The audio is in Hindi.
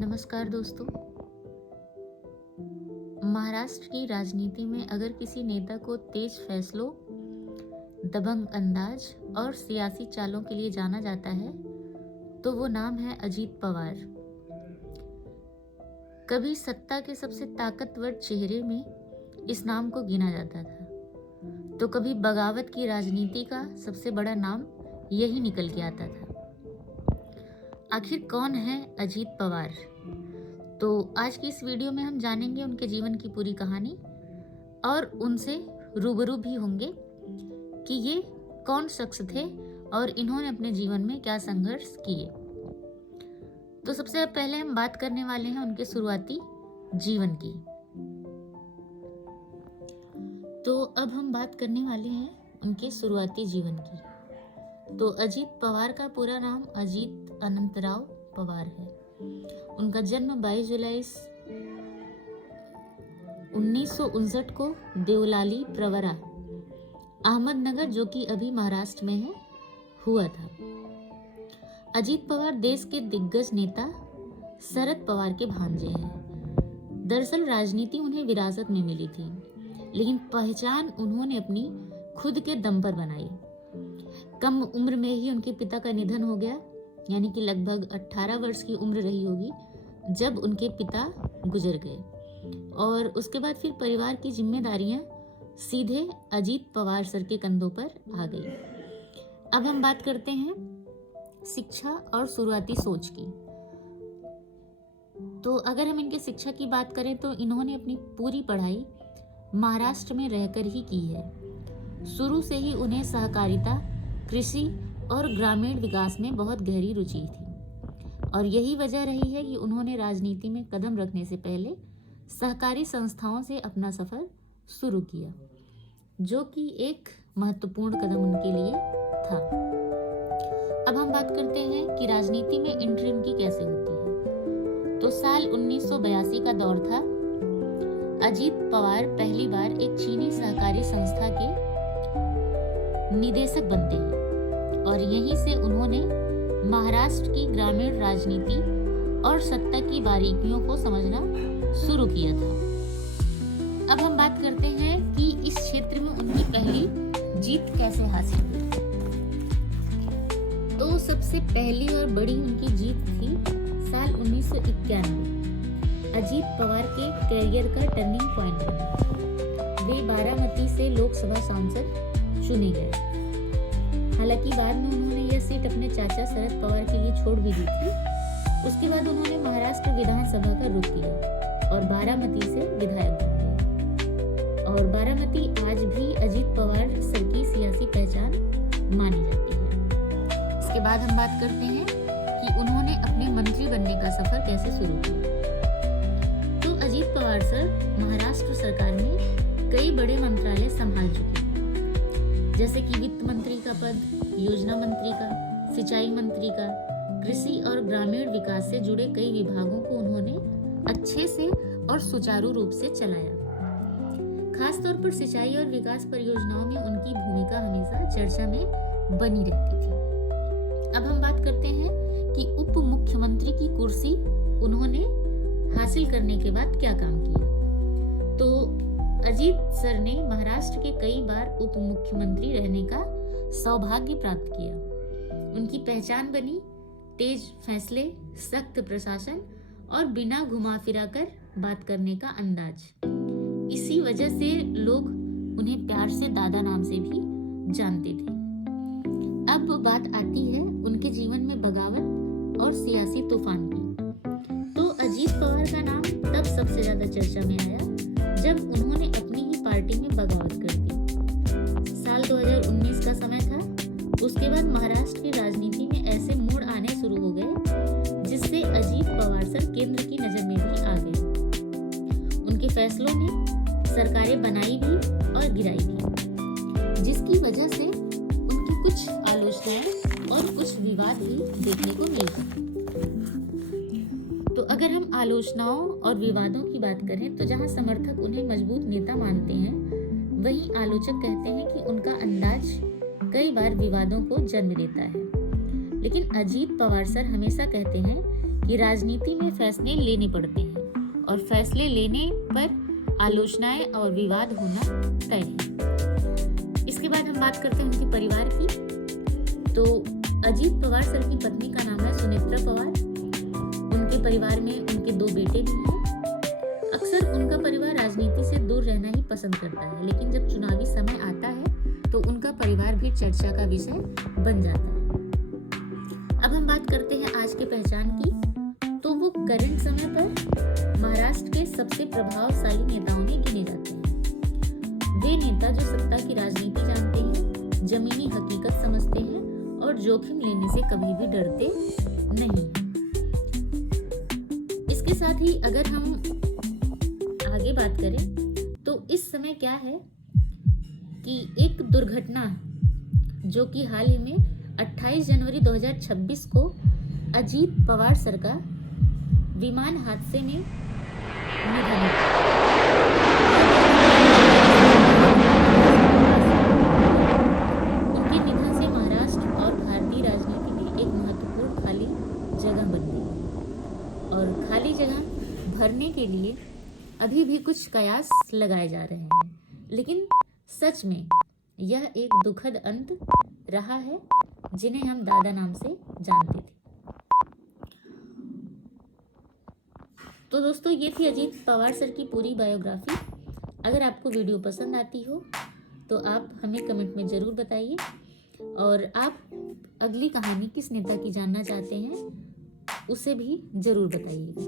नमस्कार दोस्तों। महाराष्ट्र की राजनीति में अगर किसी नेता को तेज फैसलों, दबंग अंदाज और सियासी चालों के लिए जाना जाता है तो वो नाम है अजीत पवार। कभी सत्ता के सबसे ताकतवर चेहरे में इस नाम को गिना जाता था, तो कभी बगावत की राजनीति का सबसे बड़ा नाम यही निकल के आता था। आखिर कौन है अजीत पवार? तो आज की इस वीडियो में हम जानेंगे उनके जीवन की पूरी कहानी और उनसे रूबरू भी होंगे कि ये कौन शख्स थे और इन्होंने अपने जीवन में क्या संघर्ष किए। तो सबसे पहले हम बात करने वाले हैं उनके शुरुआती जीवन की। तो अब हम बात करने वाले हैं उनके शुरुआती जीवन की। तो अजीत पवार का पूरा नाम अजीत अनंतराव पवार है। उनका जन्म 22 जुलाई 1959 को देवलाली प्रवरा, अहमदनगर, जो कि अभी महाराष्ट्र में है, हुआ था। अजीत पवार देश के दिग्गज नेता शरद पवार के भांजे हैं। दरअसल राजनीति उन्हें विरासत में मिली थी, लेकिन पहचान उन्होंने अपनी खुद के दम पर बनाई। कम उम्र में ही उनके पिता का निधन हो गया, यानी कि लगभग 18 वर्ष की उम्र रही होगी जब उनके पिता गुजर गए, और उसके बाद फिर परिवार की जिम्मेदारियां सीधे अजीत पवार सर के कंधों पर आ गई। अब हम बात करते हैं शिक्षा और शुरुआती सोच की। तो अगर हम इनके शिक्षा की बात करें तो इन्होंने अपनी पूरी पढ़ाई महाराष्ट्र में रहकर ही की है। शुरू से ही उन्हें सहकारिता, कृषि और ग्रामीण विकास में बहुत गहरी रुचि थी, और यही वजह रही है कि उन्होंने राजनीति में कदम रखने से पहले सहकारी संस्थाओं से अपना सफर शुरू किया, जो कि एक महत्वपूर्ण कदम उनके लिए था। अब हम बात करते हैं कि राजनीति में एंट्री उनकी कैसे होती है। तो साल 1982 का दौर था। अजीत पवार पहली बार एक चीनी सहकारी संस्था के निदेशक बनते हैं, और यहीं से उन्होंने महाराष्ट्र की ग्रामीण राजनीति और सत्ता की बारीकियों को समझना शुरू किया था। अब हम बात करते हैं कि इस क्षेत्र में उनकी पहली जीत कैसे हासिल हुई। तो सबसे पहली और बड़ी उनकी जीत थी साल 1991। अजीत पवार के करियर का टर्निंग पॉइंट बना। वे बारामती से लोकसभा सांसद चुने गए। हालांकि बाद में उन्होंने यह सीट अपने चाचा शरद पवार के लिए छोड़ भी दी थी। उसके बाद उन्होंने महाराष्ट्र विधानसभा का रुख किया और बारामती से विधायक बन गए, और बारामती आज भी अजीत पवार सर की सियासी पहचान मानी जाती है। इसके बाद हम बात करते हैं कि उन्होंने अपने मंत्री बनने का सफर कैसे शुरू किया। तो अजीत पवार सर महाराष्ट्र सरकार में कई बड़े मंत्रालय संभाल चुके, जैसे कि वित्त मंत्री का पद, योजना मंत्री का, सिंचाई मंत्री का, कृषि और ग्रामीण विकास से जुड़े कई विभागों को उन्होंने अच्छे से और सुचारू रूप से चलाया। खासतौर पर सिंचाई और विकास परियोजनाओं में उनकी भूमिका हमेशा चर्चा में बनी रहती थी। अब हम बात करते हैं कि उप मुख्यमंत्री की कुर्सी उन्होंने हासिल करने के बाद क्या काम किया। तो अजीत सर ने महाराष्ट्र के कई बार उप मुख्यमंत्री रहने का सौभाग्य प्राप्त किया। उनकी पहचान बनी तेज फैसले, सख्त प्रशासन और बिना घुमा फिरा कर बात करने का अंदाज। इसी वजह से लोग उन्हें प्यार से दादा नाम से भी जानते थे। अब बात आती है उनके जीवन में बगावत और सियासी तूफान की। तो अजीत पवार का नाम तब सबसे ज्यादा चर्चा में आया जब उन्होंने अपनी ही पार्टी में बगावत कर दी। साल 2019 का समय था। उसके बाद महाराष्ट्र की राजनीति में ऐसे मोड़ आने शुरू हो गए जिससे अजीत पवार सर केंद्र की नजर में भी आ गए। उनके फैसलों ने सरकारें बनाई भी और गिराई भी, जिसकी वजह से उनकी कुछ आलोचनाएं और कुछ विवाद भी देखने को मिले। तो अगर हम आलोचनाओं और विवादों की बात करें तो जहां समर्थक उन्हें मजबूत नेता मानते हैं, वहीं आलोचक कहते हैं कि उनका अंदाज कई बार विवादों को जन्म देता है। लेकिन अजीत पवार सर हमेशा कहते हैं कि राजनीति में फैसले लेने पड़ते हैं और फैसले लेने पर आलोचनाएं और विवाद होना तय है। इसके बाद हम बात करते हैं उनके परिवार की। तो अजीत पवार सर की पत्नी का नाम है सुनेत्रा पवार। उनके परिवार में उनके 2 बेटे भी हैं। अक्सर उनका परिवार राजनीति से दूर रहना ही पसंद करता है, लेकिन जब चुनावी समय आता है तो उनका परिवार भी चर्चा का विषय बन जाता है। अब हम बात करते हैं आज के पहचान की। तो वो करंट समय पर महाराष्ट्र के सबसे प्रभावशाली नेताओं में गिने जाते हैं। वे नेता जो सत्ता की राजनीति जानते हैं, जमीनी हकीकत समझते हैं और जोखिम लेने से कभी भी डरते नहीं। इसके साथ ही अगर हम आगे बात करें तो इस समय क्या है कि एक दुर्घटना जो कि हाल ही में 28 जनवरी 2026 को अजीत पवार सर का विमान हादसे में निधन हो गया। उनके निधन से महाराष्ट्र और भारतीय राजनीति में एक महत्वपूर्ण खाली जगह बन गई है और खाली जगह भरने के लिए अभी भी कुछ कयास लगाए जा रहे हैं, लेकिन सच में यह एक दुखद अंत रहा है जिन्हें हम दादा नाम से जानते थे। तो दोस्तों, ये थी अजीत पवार सर की पूरी बायोग्राफी। अगर आपको वीडियो पसंद आती हो तो आप हमें कमेंट में ज़रूर बताइए और आप अगली कहानी किस नेता की जानना चाहते हैं उसे भी ज़रूर बताइएगा।